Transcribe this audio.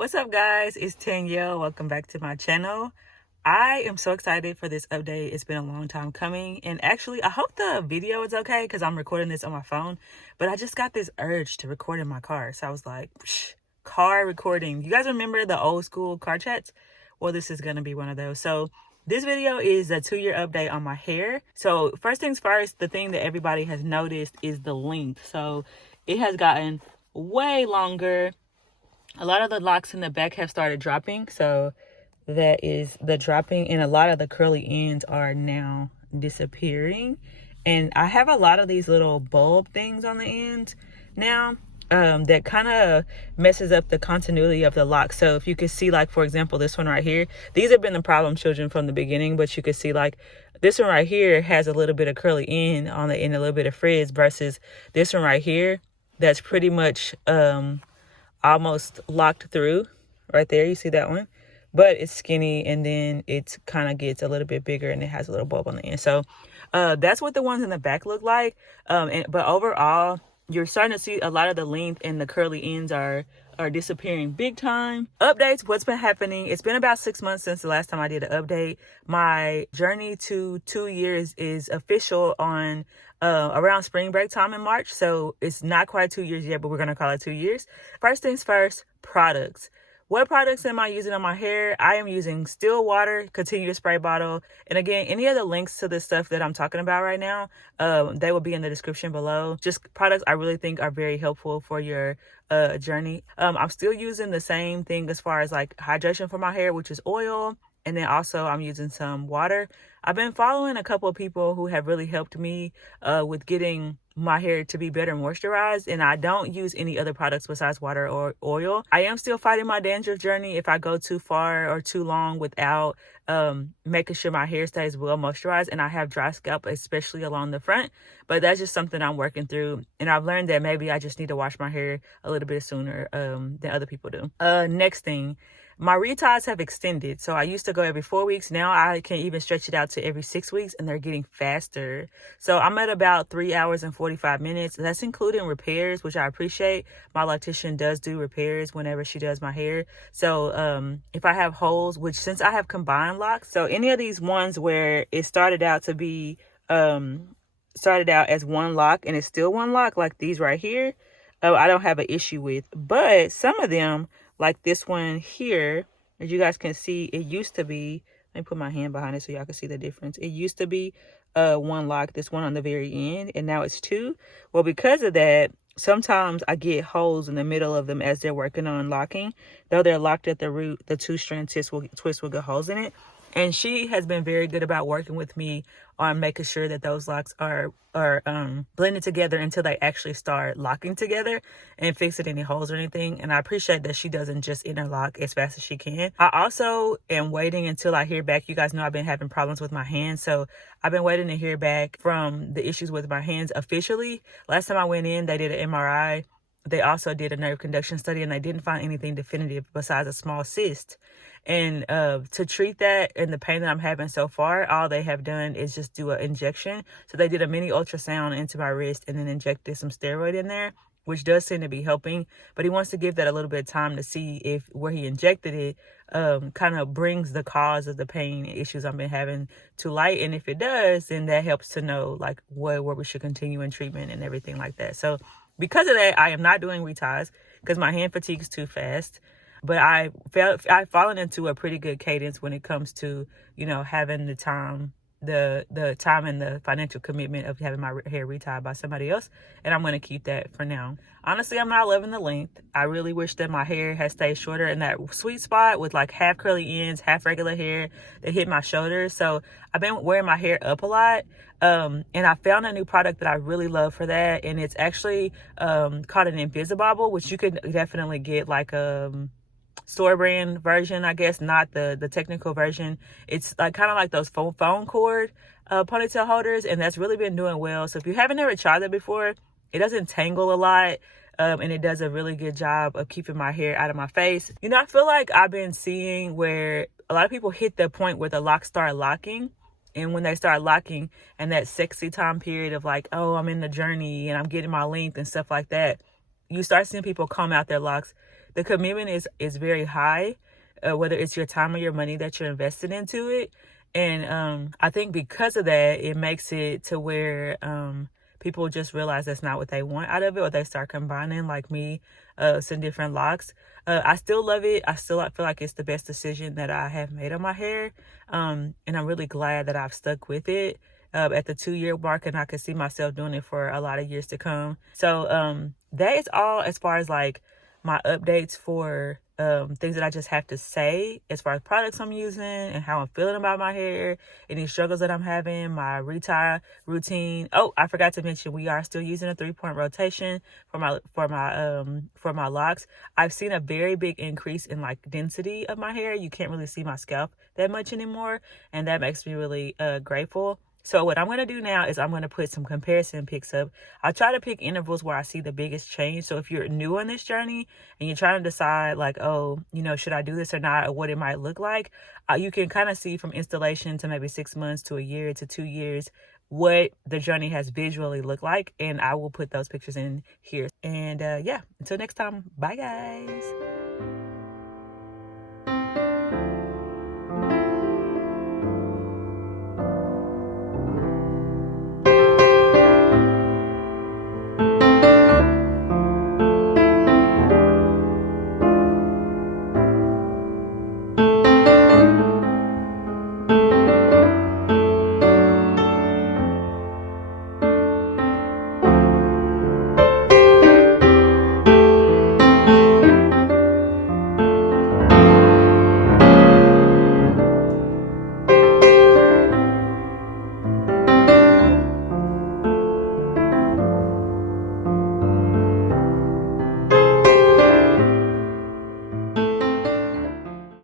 What's up, guys? It's Danielle. Welcome back to my channel. I am so excited for this update. It's been a long time coming, and actually I hope the video is okay because I'm recording this on my phone, but I just got this urge to record in my car. So I was like, car recording. You guys remember the old school car chats? Well, this is gonna be one of those. So this video is a 2-year update on my hair. So first things first, the thing that everybody has noticed is the length. So it has gotten way longer. A lot of the locks in the back have started dropping, so that is the dropping, and a lot of the curly ends are now disappearing. And I have a lot of these little bulb things on the end now that kind of messes up the continuity of the lock. So if you could see, like, for example, this one right here, these have been the problem children from the beginning, but you could see, like, this one right here has a little bit of curly end on the end, a little bit of frizz, versus this one right here that's pretty much almost locked through right there. You see that one, but it's skinny, and then it kind of gets a little bit bigger, and it has a little bulb on the end. So that's what the ones in the back look like. But overall, you're starting to see a lot of the length and the curly ends are disappearing big time. Updates, what's been happening. It's been about 6 months since the last time I did an update. My journey to 2 years is official on around spring break time in March. So it's not quite 2 years yet, but we're going to call it 2 years. First things first, products. What products am I using on my hair? I am using still water, continuous spray bottle. And again, any of the links to the stuff that I'm talking about right now, they will be in the description below. Just products I really think are very helpful for your journey. I'm still using the same thing as far as like hydration for my hair, which is oil. And then also I'm using some water. I've been following a couple of people who have really helped me with getting my hair to be better moisturized, and I don't use any other products besides water or oil. I am still fighting my dandruff journey if I go too far or too long without making sure my hair stays well moisturized, and I have dry scalp, especially along the front, but that's just something I'm working through, and I've learned that maybe I just need to wash my hair a little bit sooner than other people do. Next thing, my reties have extended. So I used to go every 4 weeks. Now I can even stretch it out to every 6 weeks, and they're getting faster. So I'm at about 3 hours and 45 minutes. That's including repairs, which I appreciate. My loctician does do repairs whenever she does my hair. So if I have holes, which since I have combined locks, so any of these ones where it started out to be, started out as one lock and it's still one lock, like these right here, I don't have an issue with. But some of them, like this one here, as you guys can see, it used to be, let me put my hand behind it so y'all can see the difference. It used to be one lock, this one on the very end, and now it's two. Well, because of that, sometimes I get holes in the middle of them as they're working on locking. Though they're locked at the root, the 2-strand twist will get holes in it. And she has been very good about working with me on making sure that those locks are blended together until they actually start locking together and fixing any holes or anything. And I appreciate that she doesn't just interlock as fast as she can. I also am waiting until I hear back. You guys know I've been having problems with my hands, so I've been waiting to hear back from the issues with my hands officially. Last time I went in, they did an MRI. They also did a nerve conduction study, and they didn't find anything definitive besides a small cyst. And to treat that and the pain that I'm having so far, all they have done is just do an injection. So they did a mini ultrasound into my wrist and then injected some steroid in there, which does seem to be helping. But he wants to give that a little bit of time to see if where he injected it kind of brings the cause of the pain issues I've been having to light. And if it does, then that helps to know like where we should continue in treatment and everything like that. So because of that, I am not doing reties because my hand fatigues too fast. But I've fallen into a pretty good cadence when it comes to, you know, having the time, the time and the financial commitment of having my hair retied by somebody else. And I'm going to keep that for now. Honestly, I'm not loving the length. I really wish that my hair had stayed shorter in that sweet spot with like half curly ends, half regular hair that hit my shoulders. So I've been wearing my hair up a lot. And I found a new product that I really love for that. And it's actually called an Invisibobble, which you could definitely get like store brand version, I guess, not the technical version. It's like kind of like those phone cord ponytail holders, and that's really been doing well. So if you haven't ever tried that before, it doesn't tangle a lot, and it does a really good job of keeping my hair out of my face. You know, I feel like I've been seeing where a lot of people hit the point where the locks start locking, and when they start locking and that sexy time period of like, oh, I'm in the journey and I'm getting my length and stuff like that, you start seeing people comb out their locks the commitment is very high, whether it's your time or your money that you're invested into it. And I think because of that, it makes it to where people just realize that's not what they want out of it, or they start combining, like me, some different locks. I still love it. I still feel like it's the best decision that I have made on my hair. And I'm really glad that I've stuck with it at the 2-year mark, and I could see myself doing it for a lot of years to come. So that is all as far as like my updates for things that I just have to say as far as products I'm using and how I'm feeling about my hair, any struggles that I'm having, my retie routine. Oh, I forgot to mention, we are still using a 3-point rotation for my locks. I've seen a very big increase in like density of my hair. You can't really see my scalp that much anymore, and that makes me really grateful. So what I'm going to do now is I'm going to put some comparison pics up. I'll try to pick intervals where I see the biggest change. So if you're new on this journey and you're trying to decide like, oh, you know, should I do this or not, or what it might look like, you can kind of see from installation to maybe 6 months to a year to 2 years what the journey has visually looked like. And I will put those pictures in here. And yeah, until next time, bye guys.